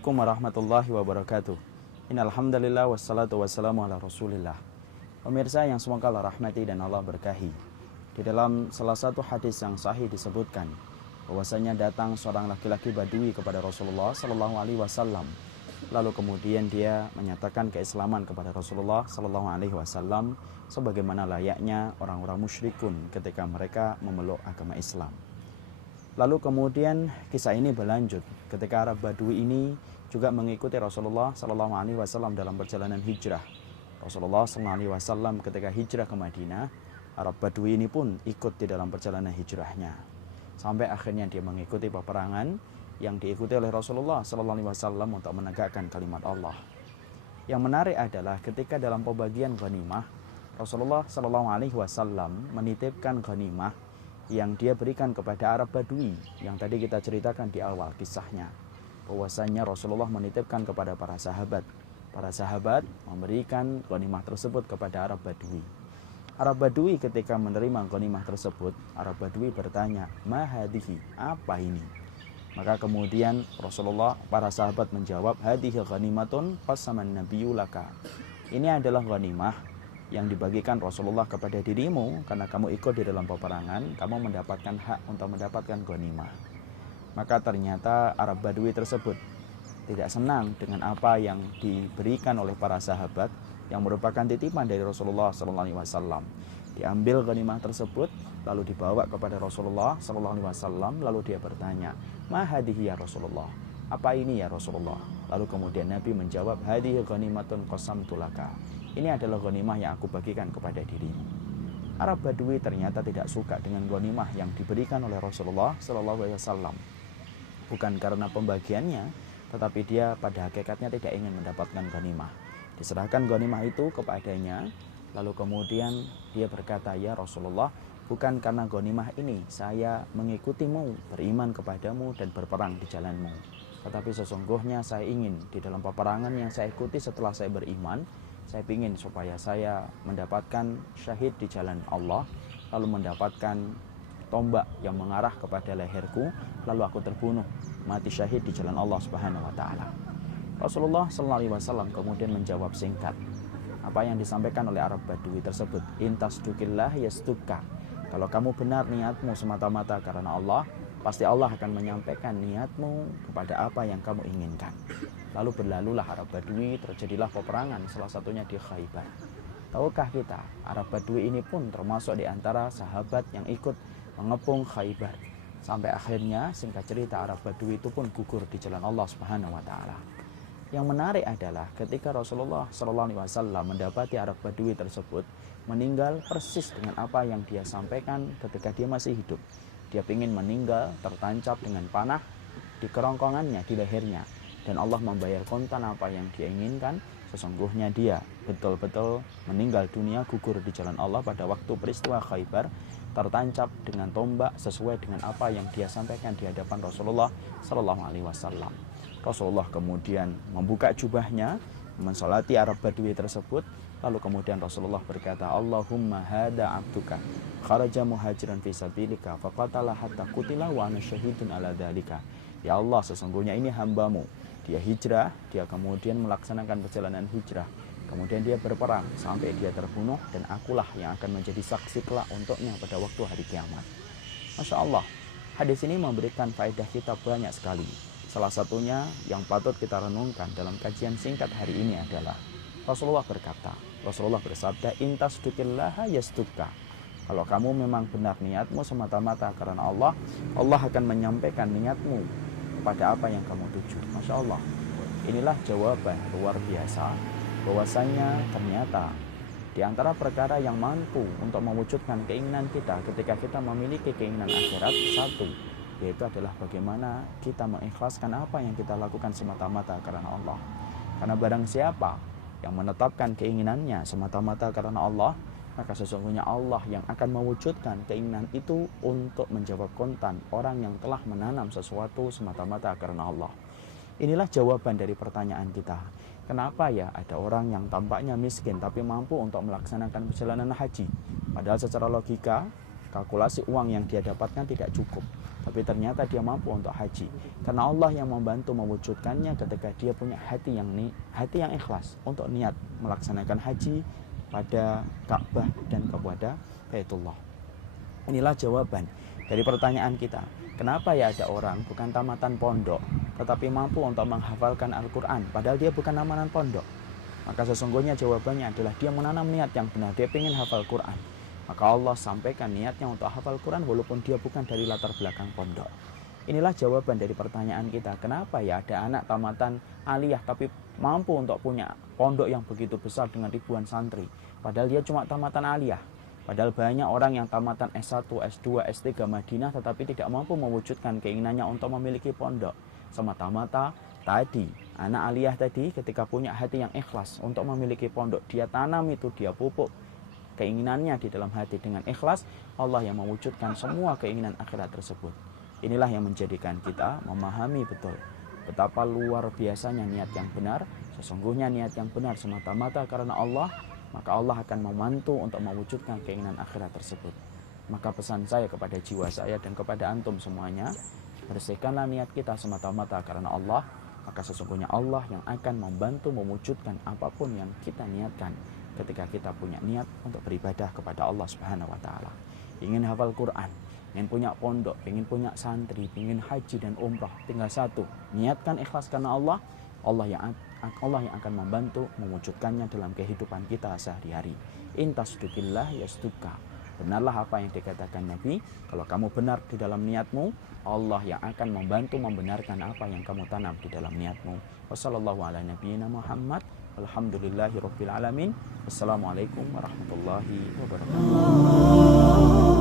Assalamualaikum warahmatullahi wabarakatuh. Innalhamdulillah wassalatu wassalamu ala rasulillah. Pemirsa yang semoga Allah rahmati dan Allah berkahi, di dalam salah satu hadis yang sahih disebutkan bahwasanya datang seorang laki-laki Badui kepada Rasulullah sallallahu alaihi wasallam. Lalu kemudian dia menyatakan keislaman kepada Rasulullah sallallahu alaihi wasallam sebagaimana layaknya orang-orang musyrikun ketika mereka memeluk agama Islam. Lalu kemudian kisah ini berlanjut ketika Arab Badui ini juga mengikuti Rasulullah sallallahu alaihi wasallam dalam perjalanan hijrah. Rasulullah sallallahu alaihi wasallam ketika hijrah ke Madinah, Arab Badui ini pun ikut di dalam perjalanan hijrahnya. Sampai akhirnya dia mengikuti peperangan yang diikuti oleh Rasulullah sallallahu alaihi wasallam untuk menegakkan kalimat Allah. Yang menarik adalah ketika dalam pembagian ghanimah, Rasulullah sallallahu alaihi wasallam menitipkan ghanimah yang dia berikan kepada Arab Badui yang tadi kita ceritakan di awal kisahnya, bahwasanya Rasulullah menitipkan kepada para sahabat memberikan ghanimah tersebut kepada Arab Badui. Arab Badui ketika menerima ghanimah tersebut, Arab Badui bertanya, "Ma hadhihi?" Apa ini? Maka kemudian Rasulullah, para sahabat menjawab, "Hadhihi ghanimatun qasaman nabiyyu laka." Ini adalah ghanimah yang dibagikan Rasulullah kepada dirimu karena kamu ikut di dalam peperangan, kamu mendapatkan hak untuk mendapatkan ghanimah. Maka ternyata Arab Badui tersebut tidak senang dengan apa yang diberikan oleh para sahabat yang merupakan titipan dari Rasulullah SAW. Diambil ghanimah tersebut lalu dibawa kepada Rasulullah SAW, lalu dia bertanya, "Ma hadhihi ya Rasulullah?" Apa ini ya Rasulullah? Lalu kemudian Nabi menjawab, "Hadhihi ghanimatun qasamtu laka." Ini adalah ghanimah yang aku bagikan kepada dirimu. Arab Badui ternyata tidak suka dengan ghanimah yang diberikan oleh Rasulullah SAW. Bukan karena pembagiannya, tetapi dia pada hakikatnya tidak ingin mendapatkan ghanimah. Diserahkan ghanimah itu kepadanya, lalu kemudian dia berkata, "Ya Rasulullah, bukan karena ghanimah ini saya mengikutimu, beriman kepadamu dan berperang di jalanmu. Tetapi sesungguhnya saya ingin di dalam peperangan yang saya ikuti setelah saya beriman, saya ingin supaya saya mendapatkan syahid di jalan Allah, lalu mendapatkan tombak yang mengarah kepada leherku, lalu aku terbunuh, mati syahid di jalan Allah Subhanahu wa taala." Rasulullah sallallahu alaihi wasallam kemudian menjawab singkat apa yang disampaikan oleh Arab Badui tersebut, "Intasdukillah yasdukka." Kalau kamu benar niatmu semata-mata karena Allah, pasti Allah akan menyampaikan niatmu kepada apa yang kamu inginkan. Lalu berlalulah Arab Badui, terjadilah peperangan, salah satunya di Khaybar. Tahukah kita, Arab Badui ini pun termasuk di antara sahabat yang ikut mengepung Khaybar. Sampai akhirnya, singkat cerita, Arab Badui itu pun gugur di jalan Allah Subhanahu wa taala. Yang menarik adalah ketika Rasulullah SAW mendapati Arab Badui tersebut meninggal persis dengan apa yang dia sampaikan ketika dia masih hidup. Dia ingin meninggal tertancap dengan panah di kerongkongannya, di lehernya. Dan Allah membayar kontan apa yang dia inginkan. Sesungguhnya dia betul-betul meninggal dunia, gugur di jalan Allah pada waktu peristiwa Khaybar, tertancap dengan tombak sesuai dengan apa yang dia sampaikan di hadapan Rasulullah SAW. Rasulullah kemudian membuka jubahnya, mensolati Arab Badui tersebut. Lalu kemudian Rasulullah berkata, "Allahumma hada abduka kharaja muhajiran fi sabilika faqatala hatta qutila wa ana syahidun ala dzalika." Ya Allah, sesungguhnya ini hambamu, dia hijrah, dia kemudian melaksanakan perjalanan hijrah, kemudian dia berperang sampai dia terbunuh, dan akulah yang akan menjadi saksi kelak untuknya pada waktu hari kiamat. Masya Allah, hadis ini memberikan faedah kita banyak sekali. Salah satunya yang patut kita renungkan dalam kajian singkat hari ini adalah Rasulullah berkata, Rasulullah bersabda, "Intasdukillaha yasdukka." Kalau kamu memang benar niatmu semata-mata karena Allah, Allah akan menyampaikan niatmu pada apa yang kamu tuju. Masya Allah, inilah jawaban luar biasa bahwasanya ternyata di antara perkara yang mampu untuk mewujudkan keinginan kita ketika kita memiliki keinginan akhirat, satu, yaitu adalah bagaimana kita mengikhlaskan apa yang kita lakukan semata-mata karena Allah. Karena barang siapa yang menetapkan keinginannya semata-mata karena Allah, maka sesungguhnya Allah yang akan mewujudkan keinginan itu untuk menjawab kontan orang yang telah menanam sesuatu semata-mata karena Allah. Inilah jawaban dari pertanyaan kita. Kenapa ya ada orang yang tampaknya miskin tapi mampu untuk melaksanakan perjalanan haji? Padahal secara logika, kalkulasi uang yang dia dapatkan tidak cukup. tapi ternyata dia mampu untuk haji. Karena Allah yang membantu mewujudkannya ketika dia punya hati yang ikhlas untuk niat melaksanakan haji pada Ka'bah dan kepada Baitullah. Inilah jawaban dari pertanyaan kita. Kenapa ya ada orang bukan tamatan pondok tetapi mampu untuk menghafalkan Al-Quran padahal dia bukan amanan pondok? Maka sesungguhnya jawabannya adalah dia menanam niat yang benar, dia ingin hafal Quran. Maka Allah sampaikan niatnya untuk hafal Quran walaupun dia bukan dari latar belakang pondok. Inilah jawaban dari pertanyaan kita. Kenapa ya ada anak tamatan aliyah tapi mampu untuk punya pondok yang begitu besar dengan ribuan santri padahal dia cuma tamatan aliyah? Padahal banyak orang yang tamatan S1, S2, S3 Madinah tetapi tidak mampu mewujudkan keinginannya untuk memiliki pondok. Semata-mata tadi, anak aliyah tadi ketika punya hati yang ikhlas untuk memiliki pondok, dia tanam itu, dia pupuk keinginannya di dalam hati dengan ikhlas, Allah yang mewujudkan semua keinginan akhirat tersebut. Inilah yang menjadikan kita memahami betul betapa luar biasanya niat yang benar. Sesungguhnya niat yang benar semata-mata karena Allah, maka Allah akan membantu untuk mewujudkan keinginan akhirat tersebut. Maka pesan saya kepada jiwa saya dan kepada antum semuanya, bersihkanlah niat kita semata-mata karena Allah, maka sesungguhnya Allah yang akan membantu mewujudkan apapun yang kita niatkan ketika kita punya niat untuk beribadah kepada Allah Subhanahu wa taala. Ingin hafal Quran, ingin punya pondok, ingin punya santri, ingin haji dan umrah, tinggal satu, niatkan ikhlas karena Allah. Allah yang akan membantu mewujudkannya dalam kehidupan kita sehari-hari. In tasdukillah yasduka. Benarlah apa yang dikatakan Nabi, kalau kamu benar di dalam niatmu, Allah yang akan membantu membenarkan apa yang kamu tanam di dalam niatmu. Wassallallahu ala nabiyyina Muhammad. Alhamdulillahirabbil alamin. Wassalamualaikum warahmatullahi wabarakatuh.